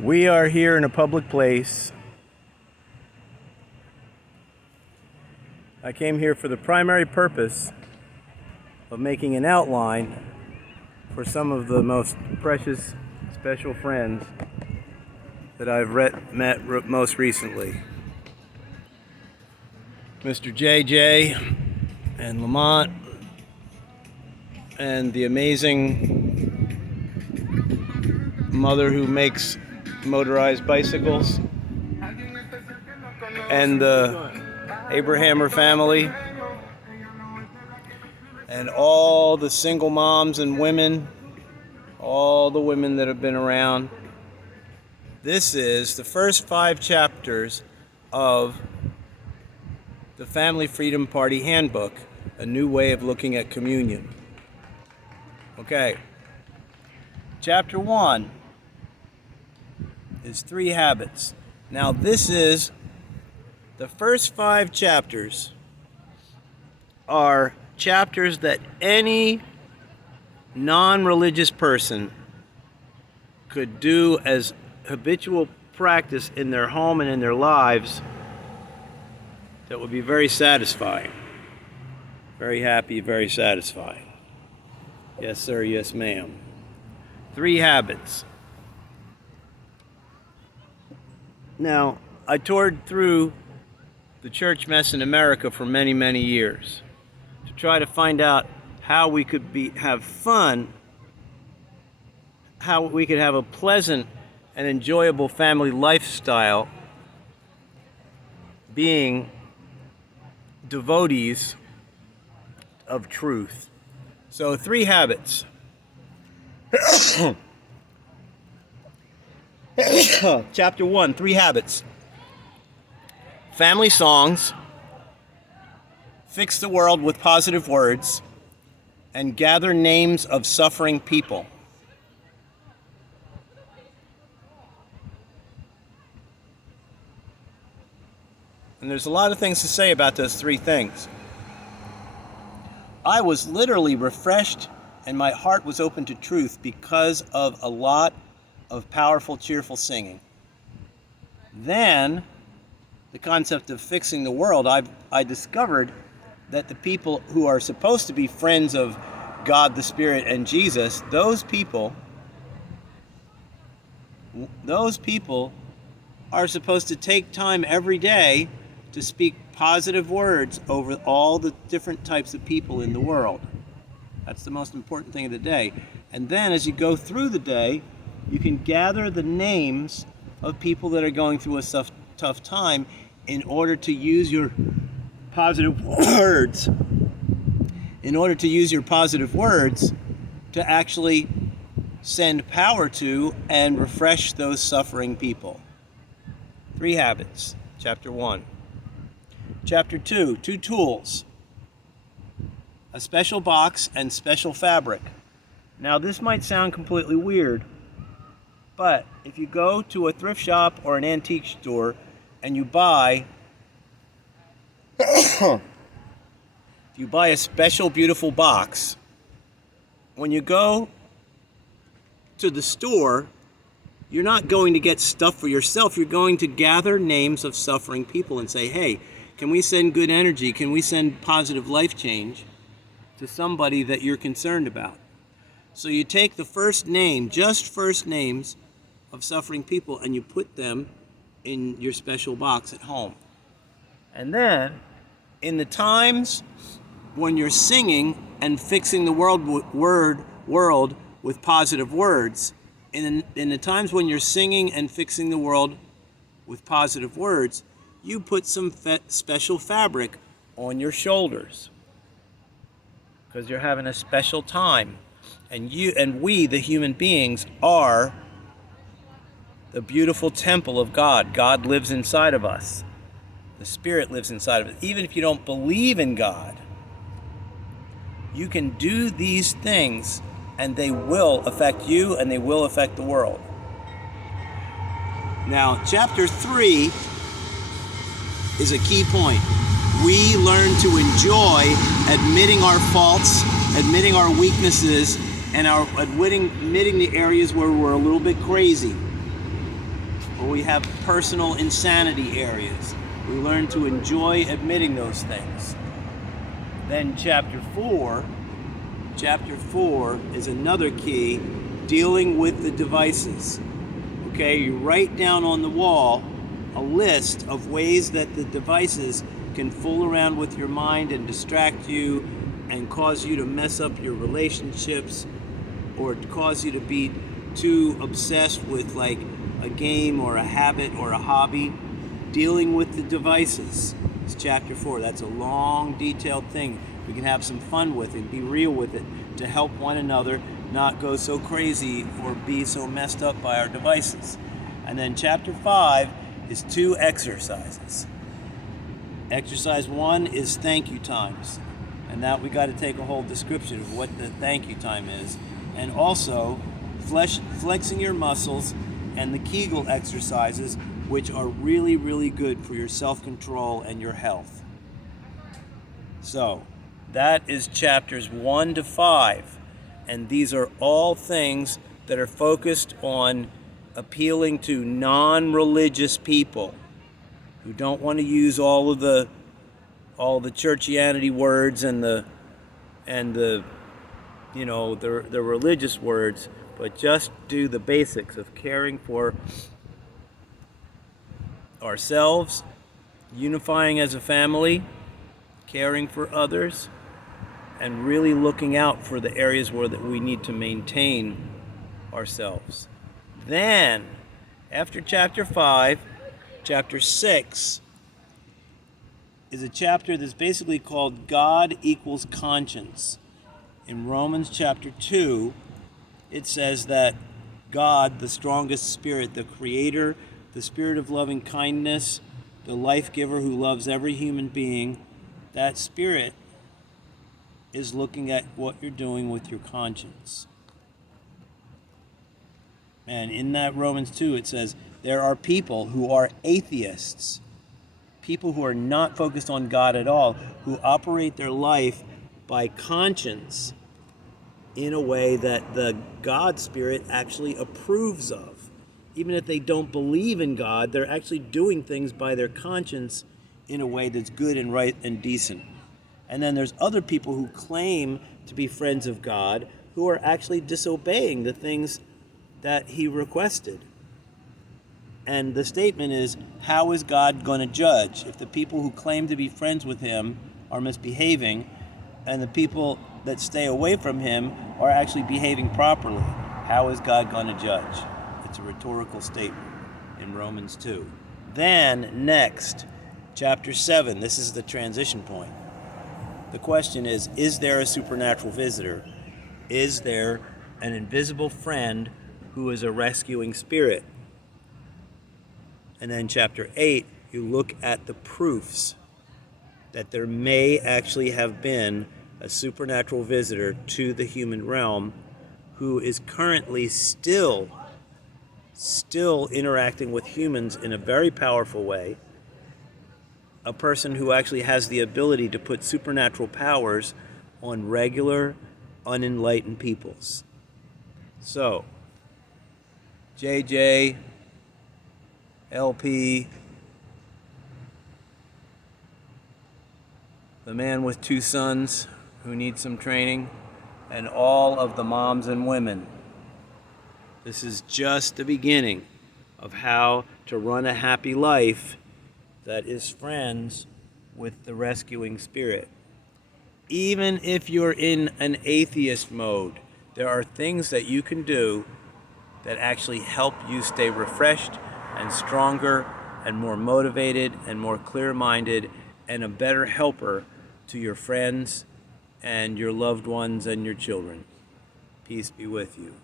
We are here in a public place. I came here for the primary purpose of making an outline for some of the most precious, special friends that I've met most recently. Mr. JJ and Lamont and the amazing mother who makes motorized bicycles, and the Abrahammer family, and all the single moms and women, all the women that have been around. This is the first 5 chapters of the Family Freedom Party Handbook, a new way of looking at communion. Okay, chapter 1 is 3 habits. Now this is the first 5 chapters are chapters that any non-religious person could do as habitual practice in their home and in their lives that would be very satisfying. Very happy, very satisfying. Yes, sir, yes, ma'am. 3 habits. Now, I toured through the church mess in America for many, many years to try to find out how we could have fun, how we could have a pleasant and enjoyable family lifestyle being devotees of truth. So 3 habits. Chapter 1, 3 habits. Family songs, fix the world with positive words, and gather names of suffering people. And there's a lot of things to say about those 3 things. I was literally refreshed and my heart was open to truth because of a lot of powerful, cheerful singing. Then, the concept of fixing the world, I discovered that the people who are supposed to be friends of God, the Spirit, and Jesus, those people are supposed to take time every day to speak positive words over all the different types of people in the world. That's the most important thing of the day. And then as you go through the day, you can gather the names of people that are going through a tough time in order to use your positive words. In order to use your positive words to actually send power to and refresh those suffering people. 3 habits, chapter 1. Chapter 2, 2 tools. A special box and special fabric. Now this might sound completely weird, but if you go to a thrift shop or an antique store and you buy if you buy a special beautiful box, when you go to the store, you're not going to get stuff for yourself. You're going to gather names of suffering people and say, hey, can we send good energy? Can we send positive life change to somebody that you're concerned about? So you take the first name, just first names of suffering people, and you put them in your special box at home. And then, in the times when you're singing and fixing the world with positive words, in the times when you're singing and fixing the world with positive words, you put some special fabric on your shoulders because you're having a special time. And we, the human beings, are the beautiful temple of God. God lives inside of us. The Spirit lives inside of us. Even if you don't believe in God, you can do these things and they will affect you and they will affect the world. Now, chapter 3 is a key point. We learn to enjoy admitting our faults, admitting our weaknesses, and admitting the areas where we're a little bit crazy. or we have personal insanity areas. We learn to enjoy admitting those things. Then chapter 4 is another key, dealing with the devices. Okay, you write down on the wall a list of ways that the devices can fool around with your mind and distract you and cause you to mess up your relationships, or cause you to be too obsessed with like a game or a habit or a hobby. Dealing with the devices is chapter 4. That's a long, detailed thing we can have some fun with and be real with it to help one another not go so crazy or be so messed up by our devices. And then chapter 5 is 2 exercises. Exercise 1 is thank you times. And that we got to take a whole description of what the thank you time is. And also flexing your muscles and the Kegel exercises, which are really, really good for your self-control and your health. So that is chapters 1 to 5. And these are all things that are focused on appealing to non-religious people who don't want to use all the churchianity words and the religious words, but just do the basics of caring for ourselves, unifying as a family, caring for others, and really looking out for the areas where that we need to maintain ourselves. Then, after chapter 5, chapter 6 is a chapter that's basically called God equals conscience. In Romans chapter 2, it says that God, the strongest spirit, the creator, the spirit of loving kindness, the life giver who loves every human being, that spirit is looking at what you're doing with your conscience. And in that Romans 2, it says, there are people who are atheists, people who are not focused on God at all, who operate their life by conscience in a way that the God spirit actually approves of. Even if they don't believe in God, they're actually doing things by their conscience in a way that's good and right and decent. And then there's other people who claim to be friends of God who are actually disobeying the things that he requested. And the statement is, how is God going to judge if the people who claim to be friends with him are misbehaving and the people that stay away from him are actually behaving properly? How is God going to judge? It's a rhetorical statement in Romans 2. Then, next, chapter 7, this is the transition point. The question is there a supernatural visitor? Is there an invisible friend who is a rescuing spirit? And then chapter 8, you look at the proofs that there may actually have been a supernatural visitor to the human realm who is currently still interacting with humans in a very powerful way, a person who actually has the ability to put supernatural powers on regular, unenlightened peoples. So, JJ, LP, the man with 2 sons who need some training, and all of the moms and women. This is just the beginning of how to run a happy life that is friends with the rescuing spirit. Even if you're in an atheist mode, there are things that you can do that actually help you stay refreshed and stronger and more motivated and more clear-minded and a better helper to your friends and your loved ones and your children. Peace be with you.